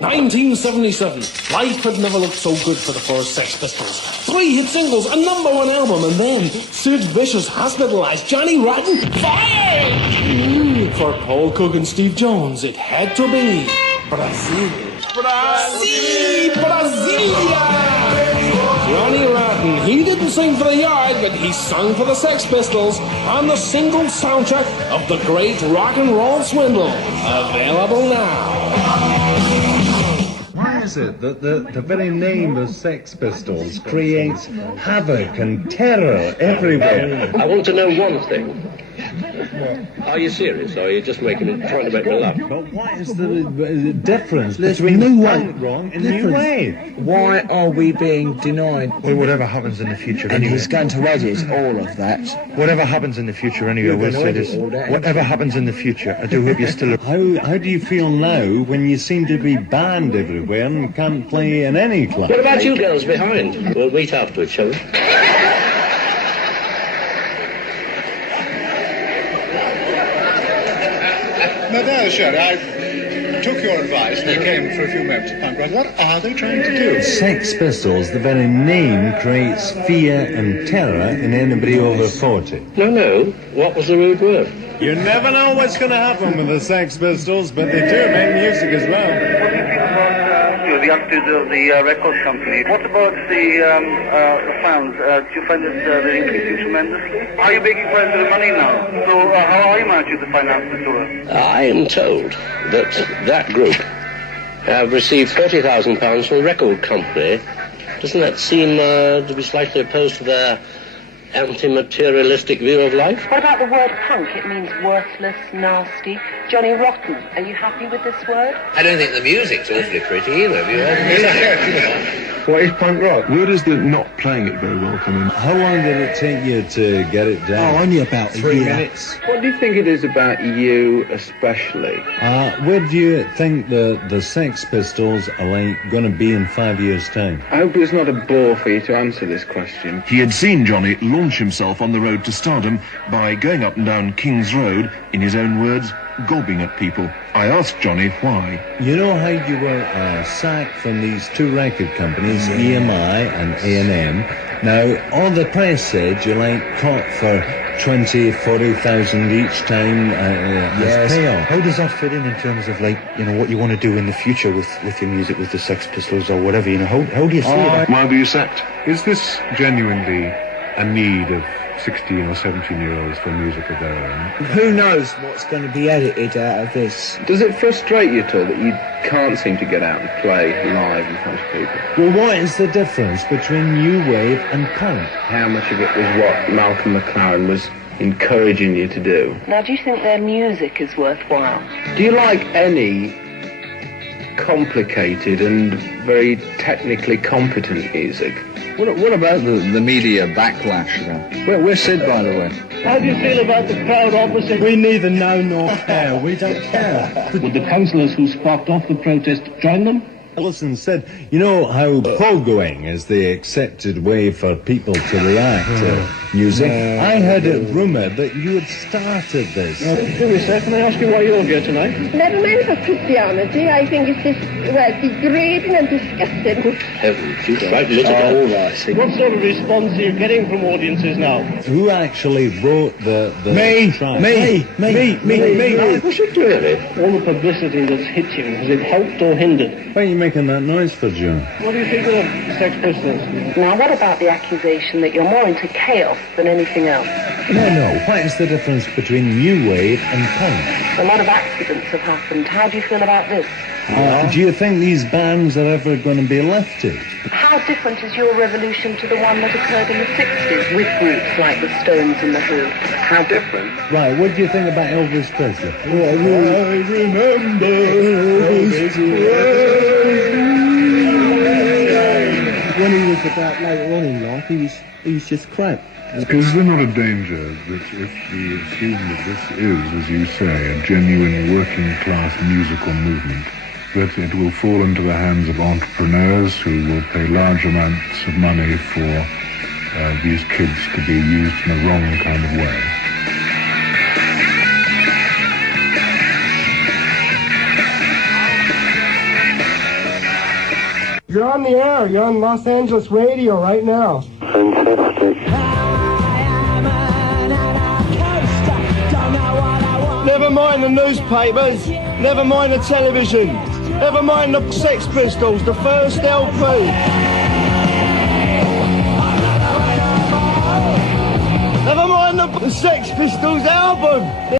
1977. Life had never looked so good for the first Sex Pistols. 3 hit singles, a #1 album, and then Sid Vicious hospitalized Johnny Rotten. Fired! For Paul Cook and Steve Jones, it had to be Brazil. Brasilia! Johnny Rotten, he didn't sing for the Yard, but he sung for the Sex Pistols on the single soundtrack of The Great Rock and Roll Swindle. Available now. Why is it that the very name of Sex Pistols creates havoc and terror everywhere? I want to know one thing. Are you serious, or are you just trying to make me laugh? But what is the difference between New Punk Rock and New Wave? Why are we being denied? Well, whatever happens in the future And anyway. he was going to edit all of that. Whatever happens in the future anyway, we'll say this. Whatever happens in the future, I do hope you're still... How do you feel now when you seem to be banned everywhere and can't play in any club? What about you girls behind? We'll meet afterwards, shall we? Madame, sure, I took your advice and came for a few moments of punk rock. What are they trying to do? Sex Pistols, the very name creates fear and terror in anybody over 40. No. What was the rude word? You never know what's going to happen with the Sex Pistols, but they do make music as well. What do you think about the attitude of the record company? What about the fans? Do you find that they're increasing tremendously? Are you making quite a bit of money now? So how are you managing to finance the tour? I am told that that group have received £40,000 from a record company. Doesn't that seem to be slightly opposed to their anti-materialistic view of life? What about the word punk? It means worthless, nasty. Johnny Rotten, are you happy with this word? I don't think the music's awfully pretty either. Have you heard music? What is punk rock? Word is that not playing it very well come in. How long did it take you to get it down? Oh, only about 3 minutes. What do you think it is about you especially? Where do you think the Sex Pistols are going to be in 5 years' time? I hope it's not a bore for you to answer this question. He had seen Johnny launch himself on the road to stardom by going up and down King's Road, in his own words, gobbing at people. I asked Johnny why. You know how you were sacked from these 2 record companies, EMI and A&M? Now, all the press said you caught for 20, 40,000 each time as payoff. How does that fit in terms of what you want to do in the future with your music, with the Sex Pistols or whatever? How do you see that? Why were you sacked? Is this genuinely a need of 16 or 17-year-olds for music of their own? Who knows what's going to be edited out of this? Does it frustrate you at all that you can't seem to get out and play live in front of people? Well, what is the difference between New Wave and punk? How much of it was what Malcolm McLaren was encouraging you to do? Now, do you think their music is worthwhile? Do you like any complicated and very technically competent music? What about the media backlash, then? Where's Sid, by the way? How do you feel about the crowd opposite? We neither know nor care. We don't care. Would the councillors who sparked off the protest join them? Ellison said, you know how pogoing is the accepted way for people to react to music? I heard it rumoured that you had started this. Give me a sec, can I ask you why you're here tonight? Never mind for Christianity. I think it's just, degrading and disgusting. Good heavens, you quite lit it all right. What sort of response are you getting from audiences now? Who actually wrote the track? Me. Particularly, all the publicity that's hit you, has it helped or hindered? Why are you making that noise for, John? What do you think of the Sex Pistols? Now, what about the accusation that you're more into chaos than anything else? No. What is the difference between New Wave and punk? A lot of accidents have happened. How do you feel about this? Do you think these bands are ever going to be lifted? How different is your revolution to the one that occurred in the 60s with groups like the Stones and the Who? How different? Right, what do you think about Elvis Presley? I remember Elvis Presley. When he was about later on in life, he was just crap. Is there not a danger that if we assume that this is, as you say, a genuine working-class musical movement, that it will fall into the hands of entrepreneurs who will pay large amounts of money for these kids to be used in a wrong kind of way? You're on the air. You're on Los Angeles radio right now. Fantastic. Never mind the newspapers. Never mind the television. Never mind the Sex Pistols, the first LP. Never mind the Sex Pistols album.